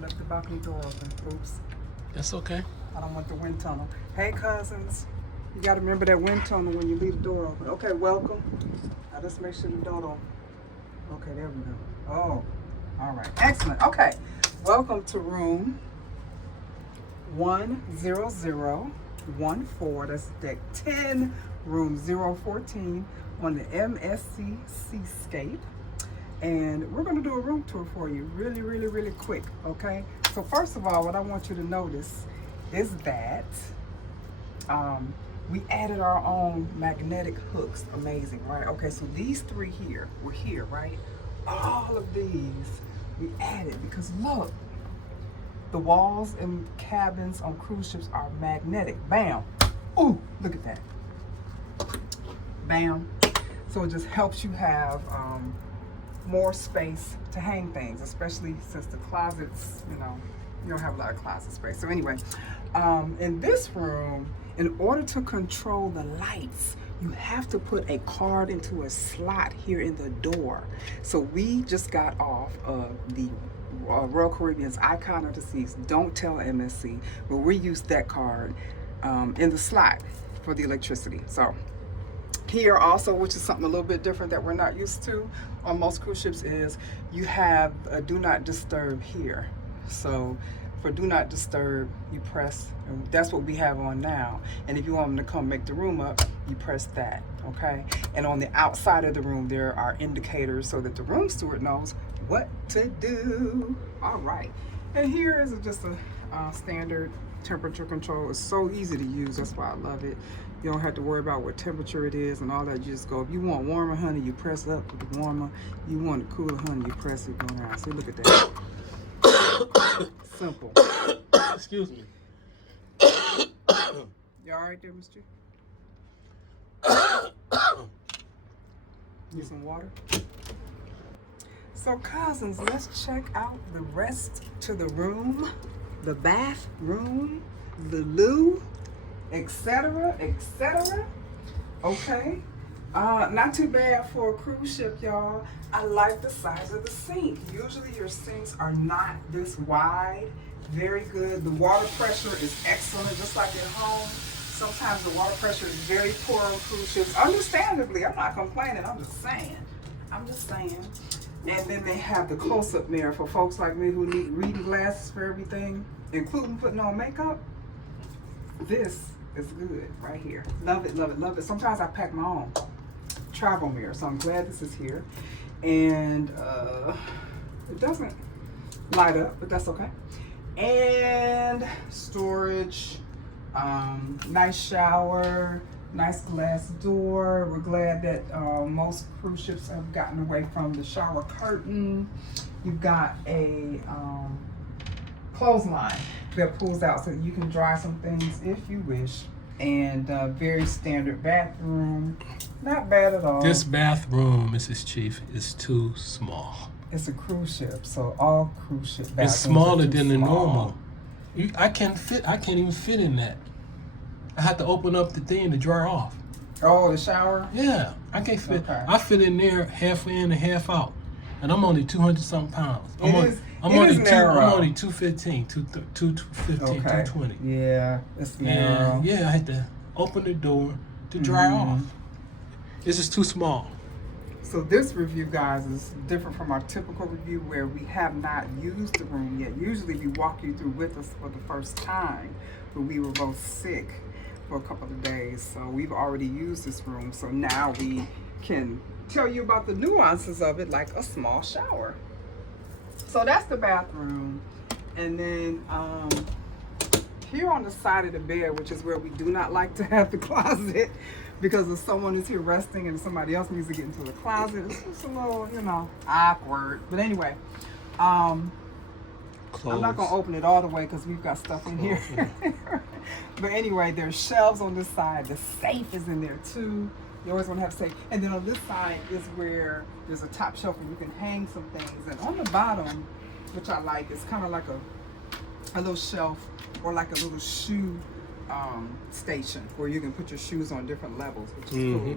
left the balcony door open. Oops. That's okay. I don't want the wind tunnel. Hey, cousins. You got to remember that wind tunnel when you leave the door open. Okay, welcome. Now let's make sure the door don't. Okay, there we go. Oh, all right. Excellent. Okay. Welcome to room 10014. That's deck 10, room 014 on the MSC Seascape. And we're going to do a room tour for you really, really, really quick, okay? So first of all, what I want you to notice is that we added our own magnetic hooks. Amazing, right? Okay, so these three here, were here, right? All of these we added because look, the walls and cabins on cruise ships are magnetic. Bam. Ooh, look at that. Bam. So it just helps you have more space to hang things, especially since the closets, you know, you don't have a lot of closet space. So anyway, in this room, in order to control the lights, you have to put a card into a slot here in the door. So we just got off of the Royal Caribbean's Icon of the Seas. Don't tell MSC, but we used that card in the slot for the electricity. So here also, which is something a little bit different that we're not used to on most cruise ships, is you have a do not disturb here. So for do not disturb, you press, and that's what we have on now. And if you want them to come make the room up, you press that, okay? And on the outside of the room, there are indicators so that the room steward knows what to do. All right. And here is just a standard temperature control. It's so easy to use. That's why I love it. You don't have to worry about what temperature it is and all that. You just go, if you want warmer honey, you press up for the warmer. You want it cooler honey, you press it, go down. See, look at that. Simple. Excuse me. You all right there, Mr. Need some water? So cousins, let's check out the rest to the room, the bathroom, the loo, etc., etc. Okay. Not too bad for a cruise ship, y'all. I like the size of the sink. Usually your sinks are not this wide. Very good. The water pressure is excellent, just like at home. Sometimes the water pressure is very poor on cruise ships. Understandably, I'm not complaining. I'm just saying. And then they have the close-up mirror for folks like me who need reading glasses for everything, including putting on makeup. This is good right here. Love it, love it, love it. Sometimes I pack my own travel mirror, so I'm glad this is here. And it doesn't light up, but that's okay. And storage, nice shower, nice glass door. We're glad that most cruise ships have gotten away from the shower curtain. You've got a clothesline that pulls out so that you can dry some things if you wish. And very standard bathroom. Not bad at all. This bathroom, Mrs. Chief, is too small. It's a cruise ship, so all cruise ship bathrooms It's smaller are too than the small. normal. I can't even fit in that. I have to open up the thing to dry off. Oh, the shower? Yeah, I can't fit. Okay. I fit in there half in and half out, and I'm only 200-something pounds. I'm It is narrow. I'm only 215, 215, Okay. 220. Yeah, it's narrow. And yeah, I had to open the door to dry off. It's just too small. So this review, guys, is different from our typical review where we have not used the room yet. Usually we walk you through with us for the first time, but we were both sick for a couple of days. So we've already used this room. So now we can tell you about the nuances of it, like a small shower. So that's the bathroom. And then here on the side of the bed, which is where we do not like to have the closet, because if someone is here resting and somebody else needs to get into the closet, it's just a little, you know, awkward. But anyway, I'm not gonna open it all the way because we've got stuff in here. But anyway, there's shelves on this side. The safe is in there too. You always want to have safe. And then on this side is where there's a top shelf where you can hang some things. And on the bottom, which I like, it's kind of like a little shelf or like a little shoe station where you can put your shoes on different levels, which is cool.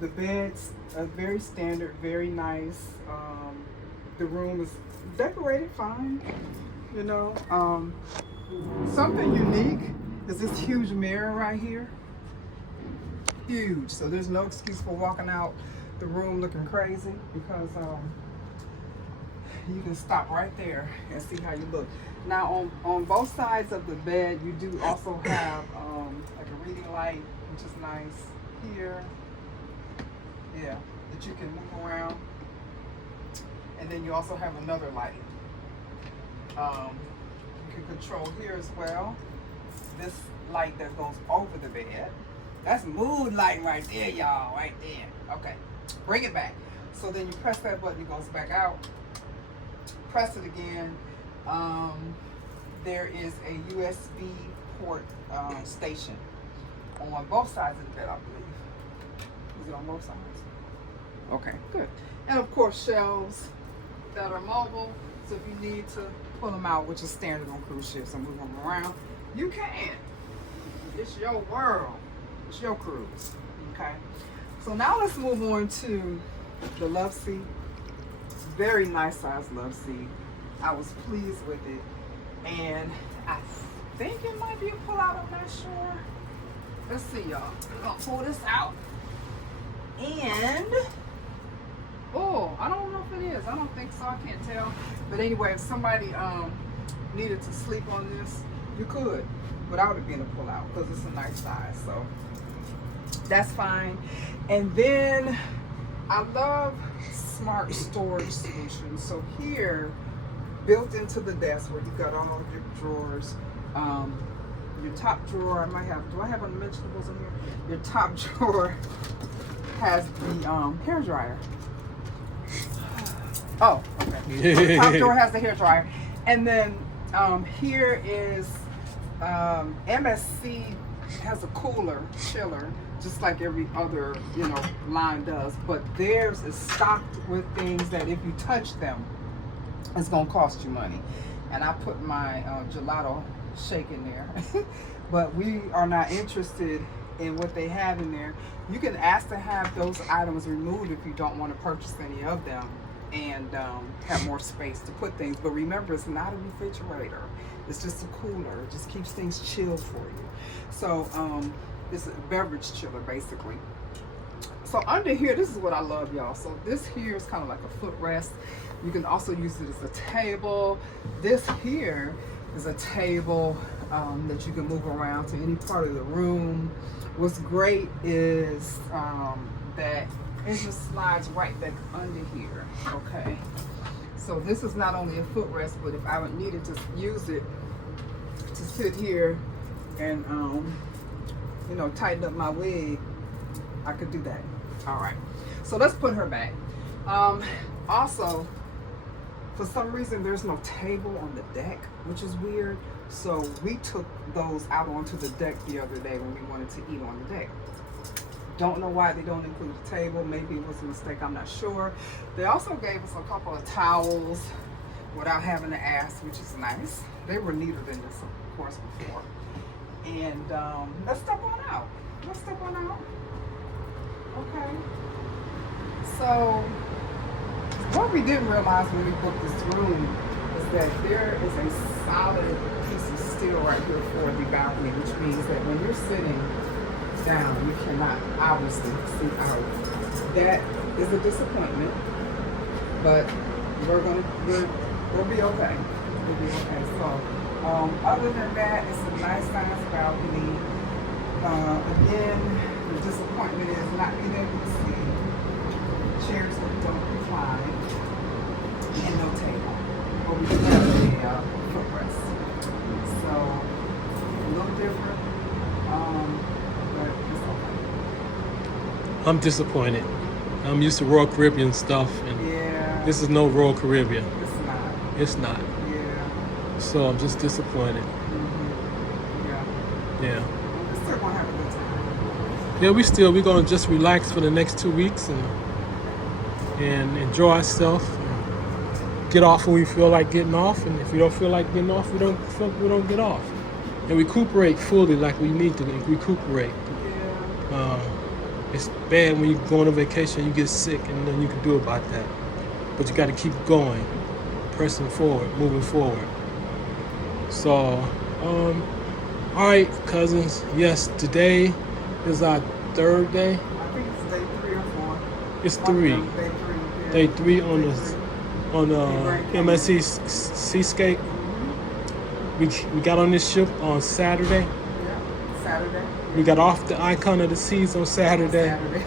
The bed's very standard, very nice. The room is decorated fine. You know, something unique is this huge mirror right here. Huge. So there's no excuse for walking out the room looking crazy, because you can stop right there and see how you look. Now on both sides of the bed, you do also have like a reading light, which is nice here. Yeah, that you can move around. And then you also have another light. You can control here as well. This light that goes over the bed. That's mood light right there, y'all, right there. Okay, bring it back. So then you press that button, it goes back out. Press it again. There is a USB port station on both sides of the bed, I believe. Is it on both sides? Okay, good. And of course, shelves that are mobile. So if you need to pull them out, which is standard on cruise ships, and move them around, you can. It's your world. It's your cruise. Okay. So now let's move on to the love seat. Very nice size love seat. I was pleased with it. And I think it might be a pull-out, I'm not sure. Let's see, y'all. I'm gonna pull this out. And oh, I don't know if it is. I don't think so. I can't tell. But anyway, if somebody needed to sleep on this, you could, without it being a pull-out, because it's a nice size. So that's fine. And then I love smart storage solutions. So here, built into the desk, where you got all of your drawers, your top drawer, I might have, do I have unmentionables in here? Your top drawer has the hair dryer. Oh, okay. So the top drawer has the hair dryer. And then here is MSC has a cooler, chiller, just like every other, line does. But theirs is stocked with things that if you touch them, it's gonna cost you money. And I put my gelato shake in there. But we are not interested in what they have in there. You can ask to have those items removed if you don't want to purchase any of them, and have more space to put things. But remember, it's not a refrigerator. It's just a cooler. It just keeps things chilled for you. So it's a beverage chiller, basically. So under here, this is what I love, y'all. So this here is kind of like a footrest. You can also use it as a table. This here is a table that you can move around to any part of the room. What's great is that it just slides right back under here. Okay, so this is not only a footrest, but if I needed to use it to sit here and tighten up my wig, I could do that. All right, so let's put her back. Also, for some reason, there's no table on the deck, which is weird. So we took those out onto the deck the other day when we wanted to eat on the deck. Don't know why they don't include a table. Maybe it was a mistake, I'm not sure. They also gave us a couple of towels without having to ask, which is nice. They were neater than this, of course, before. And let's step on out. Let's step on out. Okay. So what we didn't realize when we booked this room is that there is a solid piece of steel right here for the balcony, which means that when you're sitting down, you cannot obviously see out. That is a disappointment, but we'll be okay. We'll be okay. So other than that, it's a nice size balcony. Again, the disappointment is not being able to see chairs that don't recline and no table. But we do have a footrest. So a little different. But it's okay. I'm disappointed. I'm used to Royal Caribbean stuff, and Yeah. this is no Royal Caribbean. It's not. It's not. Yeah. So I'm just disappointed. Mm-hmm. Yeah. Yeah. We're still gonna have a good time. Yeah, we're gonna just relax for the next 2 weeks and enjoy ourselves. Get off when we feel like getting off, and if we don't feel like getting off, we don't get off. And recuperate fully like we need to recuperate. Yeah. It's bad when you go on a vacation, you get sick, and then you can do about that. But you got to keep going, pressing forward, moving forward. So, all right, cousins. Yes, today is our third day. I think it's day 3 or 4. It's One of 3. them, Day 3. Yeah. Day 3 on Day the 3. MSC Seascape. We got on this ship on Saturday. Yeah, Saturday. We got off the Icon of the Seas on Saturday. Saturday.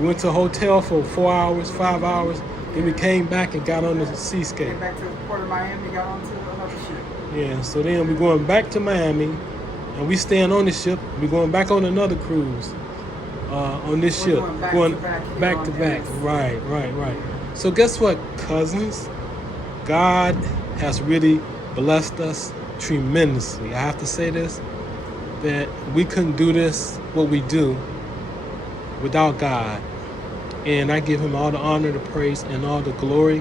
We went to a hotel for 4 hours, 5 hours. Then we came back and got on the Seascape. Came back to Port of Miami, got onto another ship. Yeah, so then we're going back to Miami, and we staying on the ship. We're going back on another cruise on this We're ship. going back to back here on Right. MSC. So guess what, cousins? God has really blessed us tremendously. I have to say this, that we couldn't do this, what we do, without God. And I give him all the honor, the praise, and all the glory.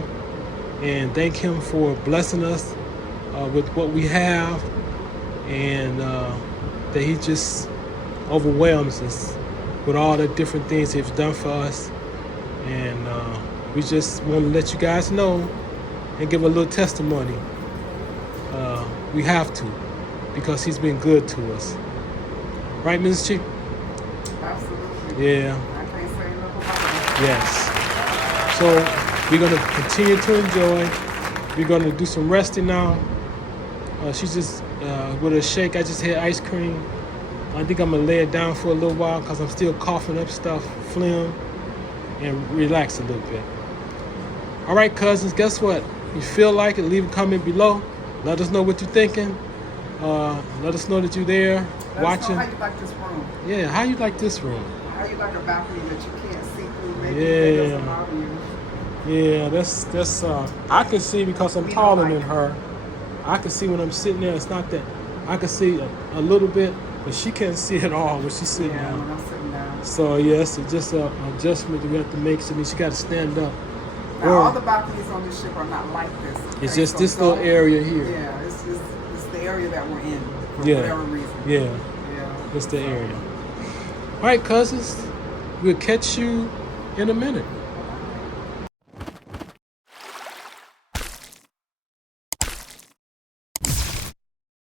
And thank him for blessing us with what we have, and that he just overwhelms us with all the different things he's done for us. And we just want to let you guys know and give a little testimony. We have to, because he's been good to us. Right, Mrs. Chief? Absolutely. Yeah. I can't say enough about it. Yes. So we're going to continue to enjoy. We're going to do some resting now. She's just, with a shake, I just had ice cream. I think I'm going to lay it down for a little while because I'm still coughing up stuff, phlegm, and relax a little bit. All right, cousins, guess what? If you feel like it, leave a comment below. Let us know what you're thinking. Let us know that you're there watching. How you like this room? Yeah, how you like this room? How you like a balcony that you can't see through? Maybe Yeah. it doesn't bother you. Yeah, that's I can see because I'm taller than her. I can see when I'm sitting there. It's not that I can see a little bit, but she can't see it all when she's sitting Yeah, down. when I'm sitting down. So yes, it's just an adjustment that we have to make. So she got to stand up. Now, all the balconies on this ship are not like this. It's okay? just So this little area here. Yeah, it's the area that we're in for Yeah. whatever reason. Yeah, Yeah. it's the area. All right, cousins, we'll catch you in a minute.